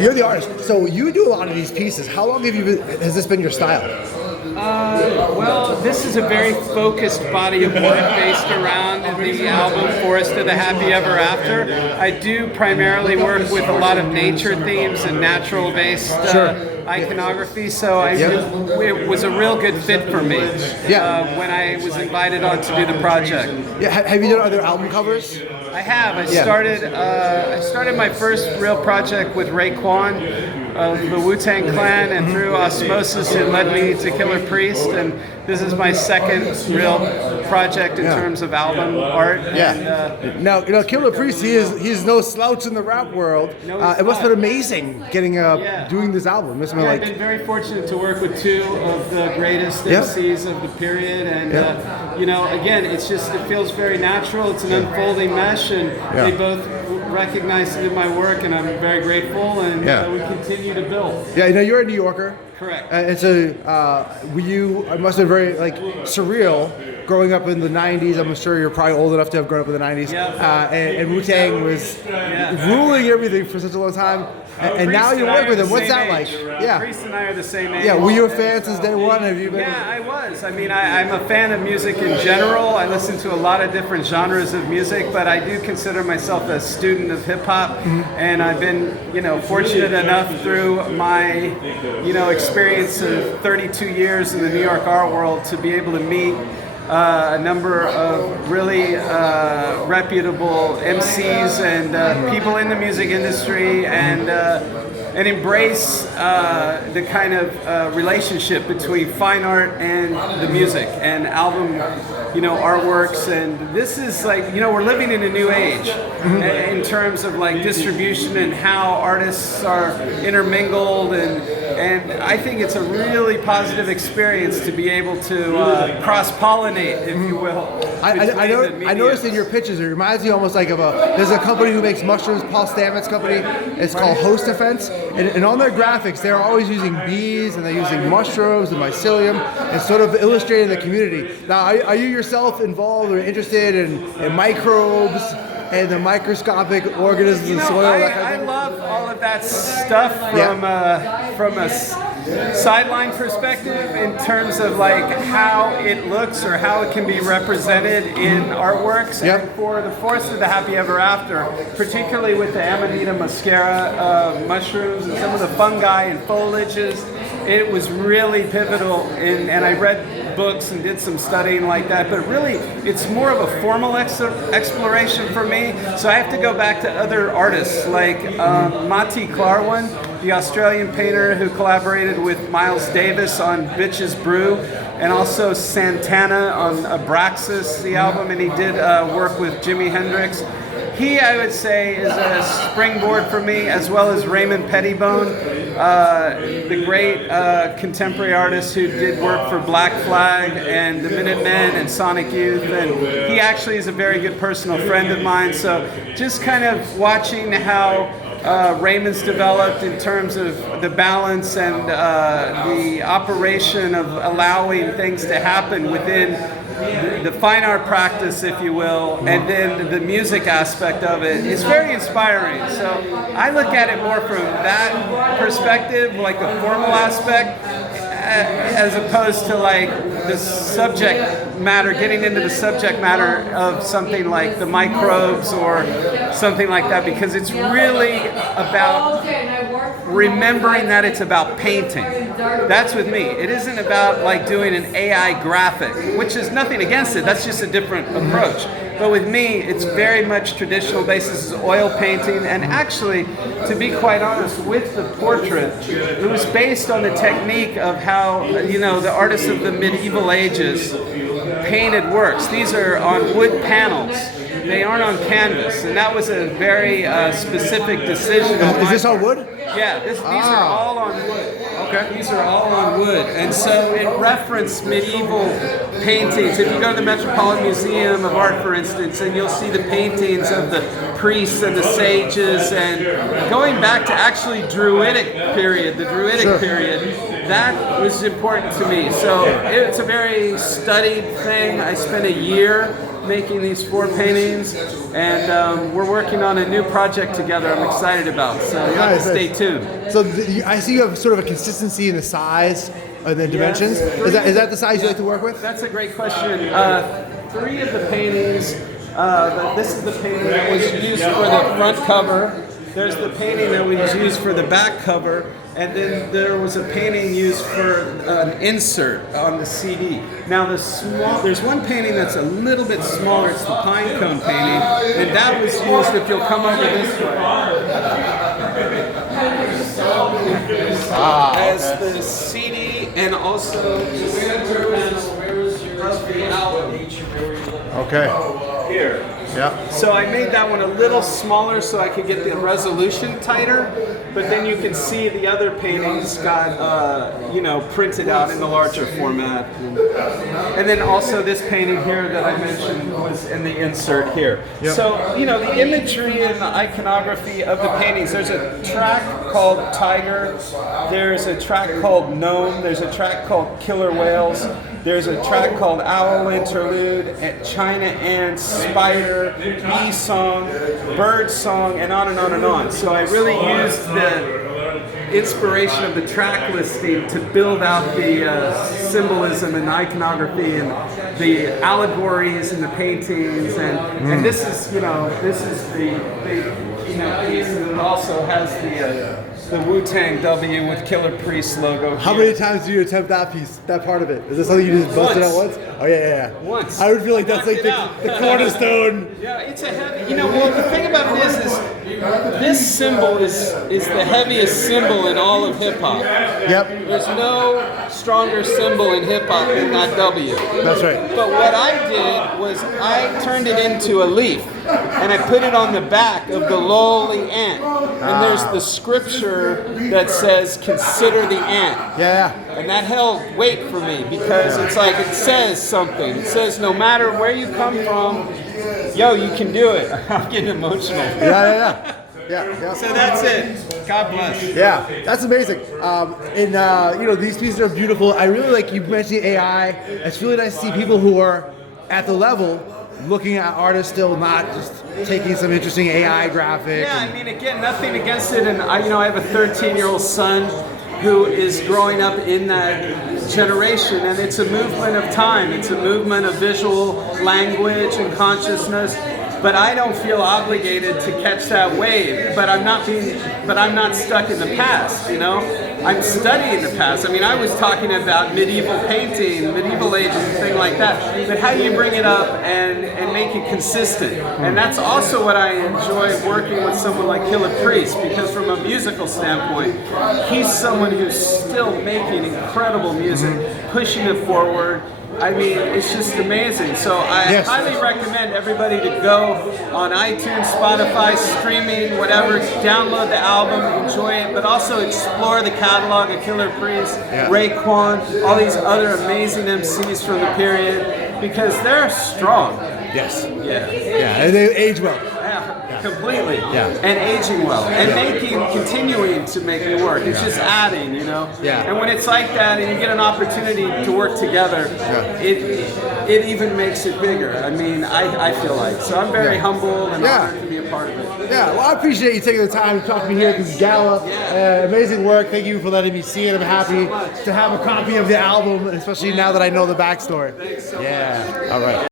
So you're the artist. So you do a lot of these pieces. How long has this been your style? Well, this is a very focused body of work based around the album Forest of the Happy Ever After. I do primarily work with a lot of nature themes and natural-based iconography, so it was a real good fit for me when I was invited on to do the project. Yeah, have you done other album covers? I have. I started my first real project with Raekwon of the Wu-Tang Clan, and through osmosis it led me to Killer Priest, and this is my second real project in terms of album art. Yeah. And, now, Killer Priest, he's no slouch in the rap world. It must have been amazing getting doing this album. I've been very fortunate to work with two of the greatest MCs of the period, and again, it feels very natural. It's an unfolding mesh, and they both recognized it in my work, and I'm very grateful, and we continue to build. Yeah, you're a New Yorker. Correct. And so, it must have been very surreal growing up in the '90s. I'm sure you're probably old enough to have grown up in the '90s. Yeah. And Wu-Tang was ruling everything for such a long time. And now you work with him. What's that like? Priest and I are the same age. Yeah, were you a fan since day one? Have you been? Yeah, I was. I mean, I'm a fan of music in general. I listen to a lot of different genres of music, but I do consider myself a student of hip hop, and I've been, fortunate enough through my, experience of 32 years in the New York art world to be able to meet a number of really reputable MCs and people in the music industry, and embrace the kind of relationship between fine art and the music and album, artworks. And this is we're living in a new age in terms of distribution and how artists are intermingled, and I think it's a really positive experience to be able to cross-pollinate, if you will. I noticed in your pictures, it reminds me almost there's a company who makes mushrooms, Paul Stamets company. It's called Host Defense, and on their graphics, they're always using bees, and they're using mushrooms and mycelium, and sort of illustrating the community. Now, are you yourself involved or interested in microbes and the microscopic organisms in soil? I love all of that stuff from a sideline perspective in terms of how it looks or how it can be represented in artworks. Yep. And for the Forest of the Happy Ever After, particularly with the Amanita muscaria mushrooms and some of the fungi and foliages, it was really pivotal, and I read books and did some studying like that, but really it's more of a formal exploration for me, so I have to go back to other artists like Mati Klarwan, the Australian painter who collaborated with Miles Davis on Bitches Brew, and also Santana on Abraxas, the album, and he did work with Jimi Hendrix. He, I would say, is a springboard for me, as well as Raymond Pettibone, the great contemporary artist who did work for Black Flag and the Minutemen and Sonic Youth, and he actually is a very good personal friend of mine. So just kind of watching how Raymond's developed in terms of the balance and the operation of allowing things to happen within the fine art practice, if you will, and then the music aspect of it is very inspiring. So I look at it more from that perspective, like the formal aspect, as opposed to the subject matter, getting into the subject matter of something like the microbes or something like that, because it's really about remembering that it's about painting. That's with me. It isn't about doing an AI graphic, which is nothing against it. That's just a different approach. But with me, it's very much traditional basis, oil painting, and actually, to be quite honest, with the portrait, it was based on the technique of how, the artists of the medieval ages painted works. These are on wood panels. They aren't on canvas, and that was a very specific decision. Is this on wood? Yeah, these are all on wood. Okay. These are all on wood, and so it referenced medieval paintings. If you go to the Metropolitan Museum of Art, for instance, and you'll see the paintings of the priests and the sages, and going back to actually Druidic period, the Druidic period, that was important to me. So it's a very studied thing. I spent a year making these 4 paintings, and we're working on a new project together I'm excited about, so you have to stay tuned. So I see you have sort of a consistency in the size and the dimensions. Is that the size you like to work with? That's a great question. 3 of the paintings, this is the painting that was used for the front cover. There's the painting that was used for the back cover, and then there was a painting used for an insert on the CD. Now there's one painting that's a little bit smaller, it's the pine cone painting, and that was used, if you'll come over this way, as the CD and also the center panel of the album. Okay. Here. Yeah. So I made that one a little smaller so I could get the resolution tighter, but then you can see the other paintings got, printed out in the larger format. And then also this painting here that I mentioned was in the insert here. Yep. So, the imagery and the iconography of the paintings, there's a track called Tiger, there's a track called Gnome, there's a track called Killer Whales, there's a track called Owl Interlude, China Ant, Spider, Bee Song, Bird Song, and on and on and on. So I really used the inspiration of the track listing to build out the symbolism and the iconography and the allegories and the paintings. And this is, this is the big piece, and it also has the Wu-Tang W with Killer Priest logo. How many times do you attempt that piece, that part of it? Is this something you just busted out once? Oh yeah. Once. I would feel like that's like the cornerstone. Yeah, it's a heavy. Well, the thing about it is this symbol is the heaviest symbol in all of hip hop. Yep. There's no stronger symbol in hip hop than that W. That's right. But what I did was I turned it into a leaf, and I put it on the back of the lowly ant. And there's the scripture that says, "Consider the ant." Yeah. And that held weight for me because it's like it says something. It says no matter where you come from, yo, you can do it. I'm getting emotional. Yeah. So that's it. God bless. Yeah, that's amazing. These pieces are beautiful. I really like you mentioned AI. It's really nice to see people who are at the level looking at artists still, not just taking some interesting AI graphic. Yeah, I mean, again, nothing against it. And I have a 13-year-old son who is growing up in that generation, and it's a movement of time. It's a movement of visual language and consciousness. But I don't feel obligated to catch that wave. But I'm not stuck in the past. I'm studying the past. I mean, I was talking about medieval painting, medieval ages, and things like that. But how do you bring it up and make it consistent? And that's also what I enjoy working with someone like Killah Priest, because from a musical standpoint, he's someone who's still making incredible music, pushing it forward. I mean, it's just amazing. So I highly recommend everybody to go on iTunes, Spotify, streaming, whatever, download the album, enjoy it, but also explore the catalog of Killah Priest, Raekwon, all these other amazing MCs from the period, because they're strong. Yes. Yeah, and they age well. completely. Yeah. And aging well. And continuing to make it work. It's just adding, Yeah. And when it's like that and you get an opportunity to work together, it even makes it bigger. I mean, I feel like. So I'm very humble and honored to be a part of it. Yeah, well, I appreciate you taking the time to talk to me here at this gala. Amazing work. Thank you for letting me see it. I'm happy to have a copy of the album, especially now that I know the backstory. Thanks so much. Yeah, all right.